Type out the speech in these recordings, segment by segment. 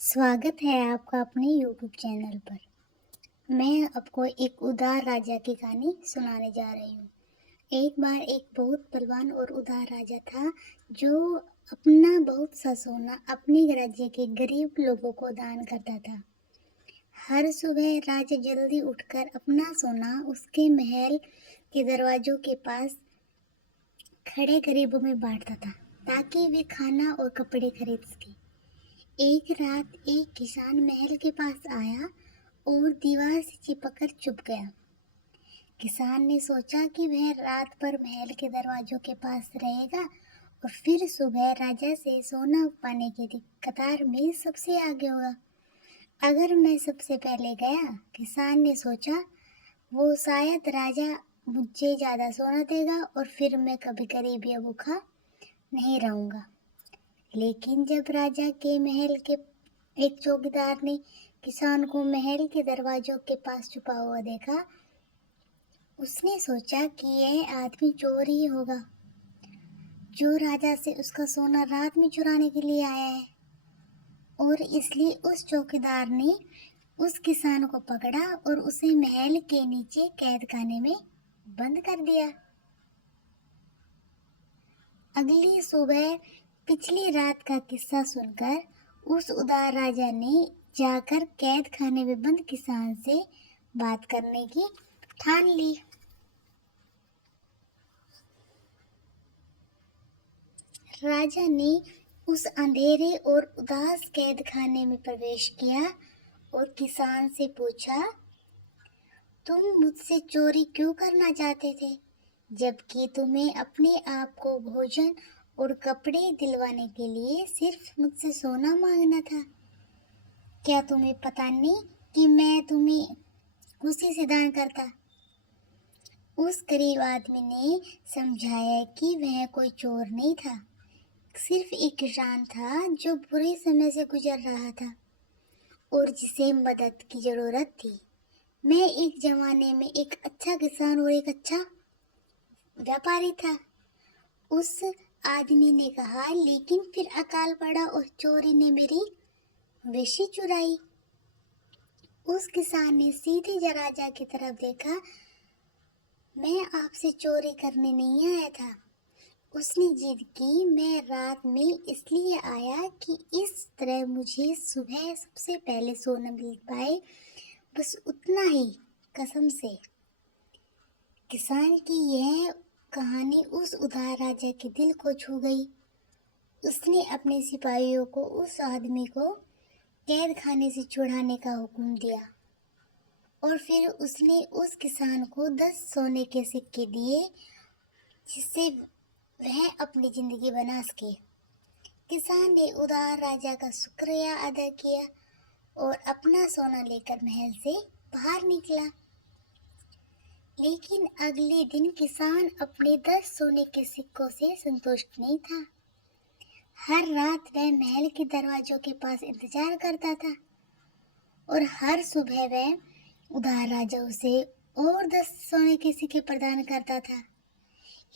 स्वागत है आपका अपने YouTube चैनल पर। मैं आपको एक उदार राजा की कहानी सुनाने जा रही हूँ। एक बार एक बहुत बलवान और उदार राजा था जो अपना बहुत सा सोना अपने राज्य के गरीब लोगों को दान करता था। हर सुबह राजा जल्दी उठकर अपना सोना उसके महल के दरवाजों के पास खड़े गरीबों में बांटता था ताकि वे खाना और कपड़े खरीद सके। एक रात एक किसान महल के पास आया और दीवार से चिपककर छुप गया। किसान ने सोचा कि वह रात भर महल के दरवाजों के पास रहेगा और फिर सुबह राजा से सोना पाने की कतार में सबसे आगे होगा। अगर मैं सबसे पहले गया, किसान ने सोचा, वो शायद राजा मुझे ज़्यादा सोना देगा और फिर मैं कभी गरीब या भूखा नहीं रहूँगा। लेकिन जब राजा के महल के एक चौकीदार ने किसान को महल के दरवाजों के पास छुपा हुआ देखा, उसने सोचा कि यह आदमी चोर ही होगा जो राजा से उसका सोना रात में चुराने के लिए आया है। और इसलिए उस चौकीदार ने उस किसान को पकड़ा और उसे महल के नीचे कैद खाने में बंद कर दिया। अगली सुबह पिछली रात का किस्सा सुनकर उस उदार राजा ने जाकर कैद खाने में बंद किसान से बात करने की ठान ली। राजा ने उस अंधेरे और उदास कैद खाने में प्रवेश किया और किसान से पूछा, तुम मुझसे चोरी क्यों करना चाहते थे, जबकि तुम्हें अपने आप को भोजन और कपड़े दिलवाने के लिए सिर्फ मुझसे सोना मांगना था? क्या तुम्हें पता नहीं कि मैं तुम्हें खुशी से दान करता? उस गरीब आदमी ने समझाया कि वह कोई चोर नहीं था, सिर्फ एक किसान था जो बुरे समय से गुजर रहा था और जिसे मदद की जरूरत थी। मैं एक जमाने में एक अच्छा किसान और एक अच्छा व्यापारी था, उस आदमी ने कहा। लेकिन फिर अकाल पड़ा और चोरी ने मेरी वेशी चुराई। उस किसान ने सीधे राजा की तरफ देखा। मैं आपसे चोरी करने नहीं आया था, उसने जिद की। मैं रात में इसलिए आया कि इस तरह मुझे सुबह सबसे पहले सोना मिल पाए, बस उतना ही, कसम से। किसान की यह कहानी उस उदार राजा के दिल को छू गई। उसने अपने सिपाहियों को उस आदमी को कैद खाने से छुड़ाने का हुक्म दिया और फिर उसने उस किसान को 10 सोने के सिक्के दिए जिससे वह अपनी जिंदगी बना सके। किसान ने उदार राजा का शुक्रिया अदा किया और अपना सोना लेकर महल से बाहर निकला। लेकिन अगले दिन किसान अपने 10 सोने के सिक्कों से संतुष्ट नहीं था। हर रात वह महल के दरवाजों के पास इंतजार करता था और हर सुबह वह उदार राजा उसे और 10 सोने के सिक्के प्रदान करता था।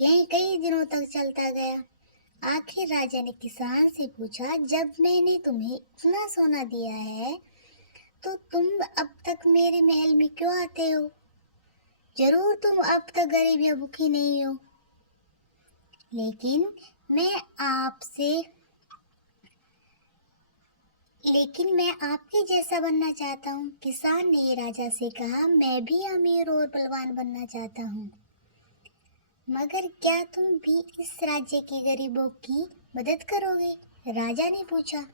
यह कई दिनों तक चलता गया। आखिर राजा ने किसान से पूछा, जब मैंने तुम्हें इतना सोना दिया है तो तुम अब तक मेरे महल में क्यों आते हो? जरूर तुम अब तक गरीब या भूखी नहीं हो। लेकिन मैं आपके जैसा बनना चाहता हूँ। किसान ने राजा से कहा, मैं भी अमीर और बलवान बनना चाहता हूँ, मगर क्या तुम भी इस राज्य के गरीबों की मदद करोगे? राजा ने पूछा।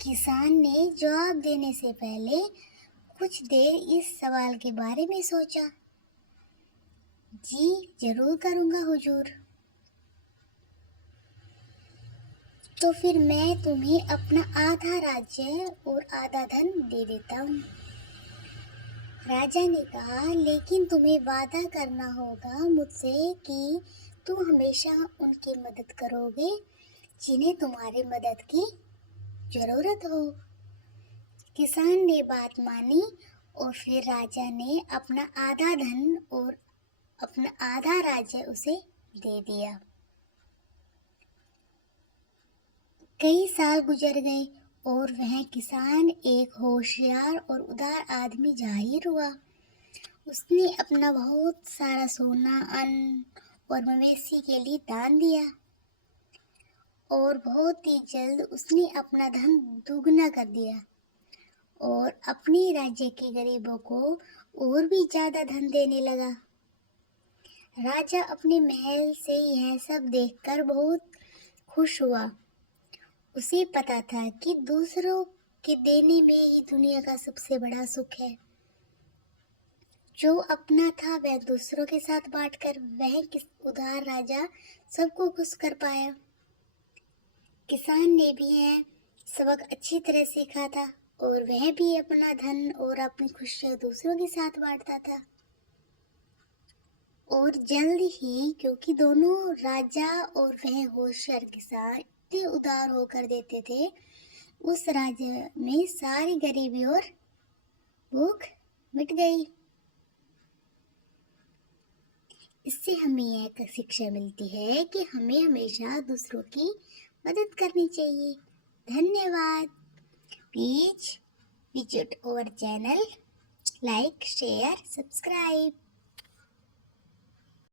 किसान ने जवाब देने से पहले कुछ देर इस सवाल के बारे में सोचा। जी जरूर करूँगा हुजूर। तो फिर मैं तुम्हें अपना आधा राज्य और आधा धन दे देता हूँ। राजा ने कहा, लेकिन तुम्हें वादा करना होगा मुझसे कि तुम हमेशा उनकी मदद करोगे जिन्हें तुम्हारी मदद की जरूरत हो। किसान ने बात मानी और फिर राजा ने अपना आधा धन और अपना आधा राज्य उसे दे दिया। कई साल गुजर गए और वह किसान एक होशियार और उदार आदमी जाहिर हुआ। उसने अपना बहुत सारा सोना, अन्न और मवेशी के लिए दान दिया और बहुत ही जल्द उसने अपना धन दुगना कर दिया और अपने राज्य के गरीबों को और भी ज्यादा धन देने लगा। राजा अपने महल से यह सब देखकर बहुत खुश हुआ। उसे पता था कि दूसरों के देने में ही दुनिया का सबसे बड़ा सुख है। जो अपना था वह दूसरों के साथ बांटकर वह किस उदार राजा सबको खुश कर पाया। किसान ने भी यह सबक अच्छी तरह सीखा था और वह भी अपना धन और अपनी खुशियां दूसरों के साथ बांटता था। और जल्द ही, क्योंकि दोनों राजा और वह होशियार किसान इतने उदार होकर देते थे, उस राज्य में सारी गरीबी और भूख मिट गई। इससे हमें यह शिक्षा मिलती है कि हमें हमेशा दूसरों की मदद करनी चाहिए। धन्यवाद। Please visit our channel, like, share, subscribe.